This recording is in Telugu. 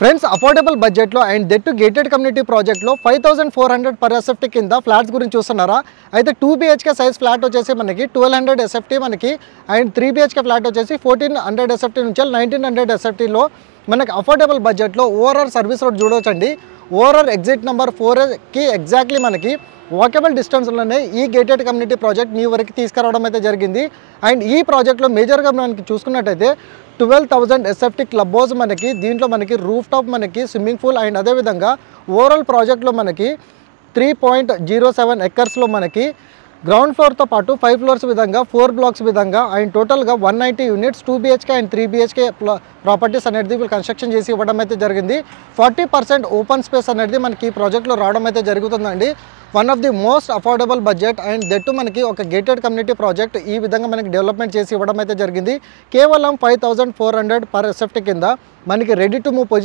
ఫ్రెండ్స్ అఫోర్డబుల్ బడ్జెట్లో and that to gated community ప్రాజెక్ట్లో 5400 పర్ ఎస్ఎఫ్టీ కింద ఫ్లాట్స్ గురించి చూస్తున్నారా. అయితే 2 BHK సైజ్ ఫ్లాట్ వచ్చేసి మనకి 1200 ఎస్ఎఫ్టీ మనకి అండ్ 3 BHK ఫ్లాట్ వచ్చేసి 1400 ఎస్ఎఫ్టీ నుంచి 1900 ఎస్ఎఫ్టీలో మనకి అఫోర్డబుల్ బడ్జెట్లో ఓఆర్ఆర్ సర్వీస్ రోడ్ చూడవచ్చండి. ఓఆర్ఆర్ ఎగ్జిట్ నెంబర్ 4కి ఎగ్జాక్ట్లీ మనకి వాకబుల్ డిస్టెన్స్లోనే ఈ గేటెడ్ కమ్యూనిటీ ప్రాజెక్ట్ మీ వరకు తీసుకురావడం అయితే జరిగింది. అండ్ ఈ ప్రాజెక్ట్లో మేజర్గా మనకి చూసుకున్నట్టయితే 12,000 ఎస్ఎఫ్టీ క్లబ్ హౌస్ మనకి దీంట్లో మనకి రూఫ్ టాప్ మనకి స్విమ్మింగ్ పూల్ అండ్ అదేవిధంగా ఓవరాల్ ప్రాజెక్ట్లో మనకి 3.07 ఎకర్స్లో మనకి గ్రౌండ్ ఫ్లోర్తో పాటు 5 ఫ్లోర్స్ విధంగా 4 బ్లాక్స్ విధంగా అండ్ టోటల్గా 190 units 2 BHK and 3 BHK properties అనేది వీళ్ళు కన్స్ట్రక్షన్ చేసి ఇవ్వడం అయితే జరిగింది. 40% ఓపెన్ స్పేస్ అనేది మనకి ఈ ప్రాజెక్ట్లో రావడం అయితే జరుగుతుందండి. One of the most affordable budget and that మనకి ఒక గేటెడ్ కమ్యూనిటీ ప్రాజెక్ట్ ఈ విధంగా మనకి డెవలప్మెంట్ చేసి ఇవ్వడం అయితే జరిగింది. కేవలం 5400 పర్ ఎస్ఎఫ్టీ కింద మనకి రెడీ టు మూవ్ పొజిషన్